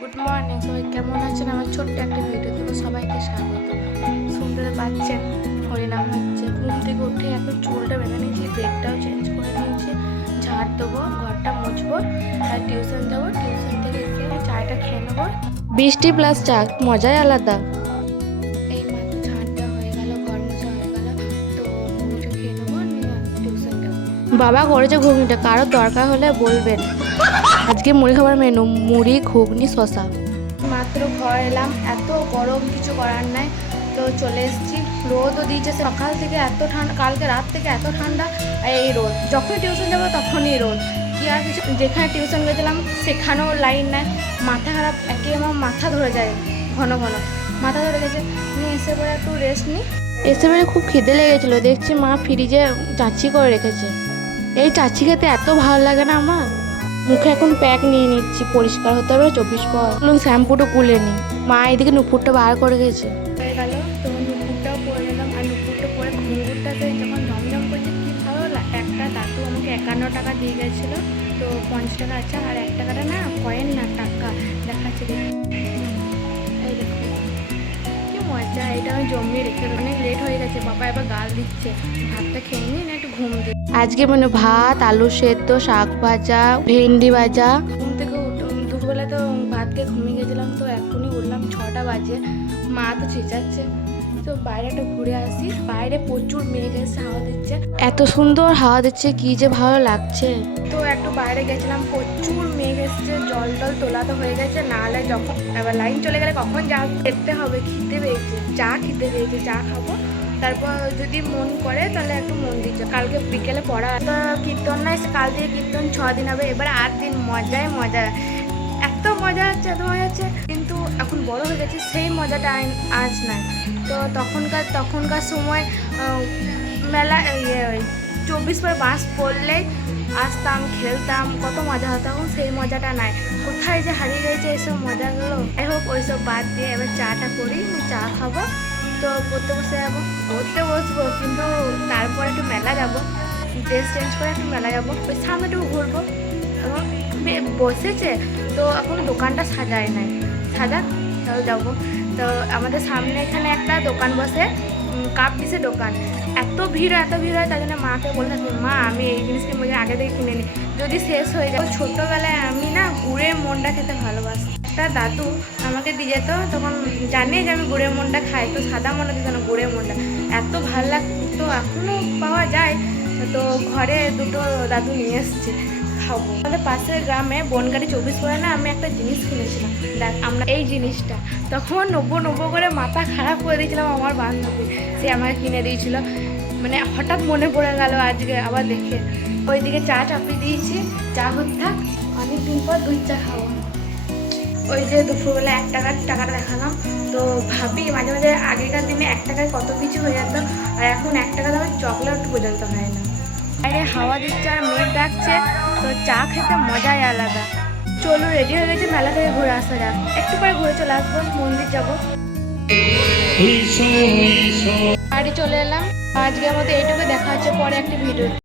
Good morning সবাই, কেমন আছেন? আমার ছোট্ট একটা ভিডিও দেবো, সবাইকে স্বাগত। শুনতে পাচ্ছেন হরিনাম হচ্ছে। ঘুম থেকে উঠে এখন চুলটা বেঁধে নিয়েছি, বেডটাও চেঞ্জ করে নিয়েছি, ঝাড় দেবো, ঘরটা মুছবো, আর টিউশন যাবো। টিউশন থেকে এসে চাটা খেয়ে নেবো। বৃষ্টি প্লাস চা মজাই আলাদা। এই মাত্র ঝাড়টা হয়ে গেল, ঘর মোছা হয়ে গেল, তো মুড়িটা খেয়ে নেবো, টিউশন যাবো। বাবা করেছে ঘুগনিটা, কারো দরকার হলে বলবেন। আজকে মুড়ি খাবার মেনু মুড়ি, ঘুগনি, শসা। মাত্র ঘর এলাম, এত গরম, কিছু করার নাই, তো চলে এসেছি। রোদও দিয়েছে সকাল থেকে, এত ঠান্ডা, কালকে রাত থেকে এত ঠান্ডা, আর এই রোদ। যখনই টিউশন যাবো তখনই রোদ। কি আর কিছু, যেখানে টিউশন গেছিলাম সেখানেও লাইন নাই, মাথা খারাপ, একে আমার মাথা ধরে যায়, ঘন ঘন মাথা ধরে গেছে। নিয়ে এসে পরে একটু রেস্ট নিই। এসে পরে খুব খিদে লেগেছিলো, দেখছি মা ফ্রিজে চাচ্ছি করে রেখেছে। এই চাচ্ছি খেতে এত ভালো লাগে না আমার। মুখে এখন প্যাক নিয়ে নিচ্ছি, পরিষ্কার হতে হবে 24 পর। শ্যাম্পুটা গুলে নিই। মা এদিকে নুপুরটা বার করে গেছে। হয়ে গেল, তো নুপুরটাও পরে নিলাম। আর নুপুরটা পরে ঘুঙুরটাতে যখন জমজম করছে কি ভালো, একটা দাদু আমাকে 51 টাকা দিয়ে গেছিলো, তো 50 টাকা আছে, আর 1 টাকাটা না কয়েন না, টাকা দেখাচ্ছে। এই দেখো কি মজা, এটা আমি জমিয়ে রেখে অনেক লেট হয়ে গেছে। বাবা এবার গাল দিচ্ছে, ভাতটা খেয়ে নিই না, একটু ঘুম দিই। আজকে মানে ভাত, আলু সেদ্ধ, শাক ভাজা, ভেন্ডি ভাজা। ঘুম থেকে দুপুরবেলা তো ভাত খেয়ে ঘুমিয়ে গেছিলাম, তো এখনই উঠলাম, 6টা বাজে। মা তো চেঁচাচ্ছে, তো বাইরে একটু ঘুরে আসি। বাইরে প্রচুর মেঘ এসে হাওয়া দিচ্ছে, এত সুন্দর হাওয়া দিচ্ছে, কি যে ভালো লাগছে। তো একটু বাইরে গেছিলাম, প্রচুর মেঘ এসছে, জল টল তোলা তো হয়ে গেছে, নাহলে যখন এবার লাইন চলে গেলে কখন যা খেতে হবে, খিদে পেয়েছে, চা খিদে পেয়েছে, চা খাবো। তারপর যদি মন করে তাহলে একটু মন্দির যা। কালকে বিকেলে পড়া তো কীর্তন নাই, কাল থেকে কীর্তন 6 দিন হবে, এবার 8 দিন মজায় মজা। এত মজা হচ্ছে, এত মজা হচ্ছে, কিন্তু এখন বড় হয়ে গেছে, সেই মজাটা আজ নাই। তো তখনকার সময় মেলা 24 পরে বাস পড়লেই আসতাম, খেলতাম, কত মজা হতো। এখন সেই মজাটা নাই, কোথায় যে হারিয়ে গেছে এইসব মজাগুলো। যাই হোক, ওইসব বাদ দিয়ে এবার চাটা করি, চা খাবো, তো পড়তে বসবো, কিন্তু তারপর একটু মেলা যাবো, ড্রেস চেঞ্জ করে একটু মেলা যাবো, ওই সামনে একটু ঘুরবো। এবং বসেছে তো এখন দোকানটা সাজায় নাই, সাজাক তাও যাবো। তো আমাদের সামনে এখানে একটা দোকান বসে, কাপ পিসের দোকান। এত ভিড় হয় তার জন্য মাকে বলে থাকি, মা আমি এই জিনিসটা আগে থেকে কিনে নিই, যদি শেষ হয়ে যায়। ছোটোবেলায় আমি না গুড়ের মন্ডা খেতে ভালোবাসি। একটা দাদু আমাকে দিয়ে যেত, তখন জানে যে আমি গুড়ের মন্ডা খাই, তো সাদা মন্ডা দিত না, গুড়ের মন্ডা এত ভালো লাগতো। এখনও পাওয়া যায়, তো ঘরে দুটো দাদু নিয়ে এসছে, খাবো। আমাদের পাশের গ্রামে বনগাড়ি 24 পরে না আমি একটা জিনিস কিনেছিলাম, দেখ আমরা এই জিনিসটা তখন 90 করে মাথা খারাপ করে দিয়েছিলাম। আমার বান্ধবী সে আমাকে কিনে দিয়েছিল, মানে হঠাৎ মনে পড়ে গেল আজকে আবার দেখে। ওইদিকে চা চাপিয়ে দিয়েছি, চা হতে থাক, অনেকদিন পর দুধ চা খাবো। ওই যে দুপুরবেলা 1 টাকাটা দেখালাম, তো ভাবি মাঝে মাঝে আগেকার দিনে 1 টাকায় কত কিছু হয়ে যেত, আর এখন 1 টাকা দামের চকলেট পর্যন্ত হয় না। বাইরে হাওয়া দিচ্ছে আর মেঘ ডাকছে, তো চা খেতে মজাই আলাদা। চলো রেডি হয়ে গেছে, মেলা থেকে ঘুরে আসা যাক। একটু পরে ঘুরে চলে আসবো, মন্দির যাবো। বাড়ি চলে এলাম, আজকের মতো এইটুকু, দেখা হচ্ছে পরে একটা ভিডিও।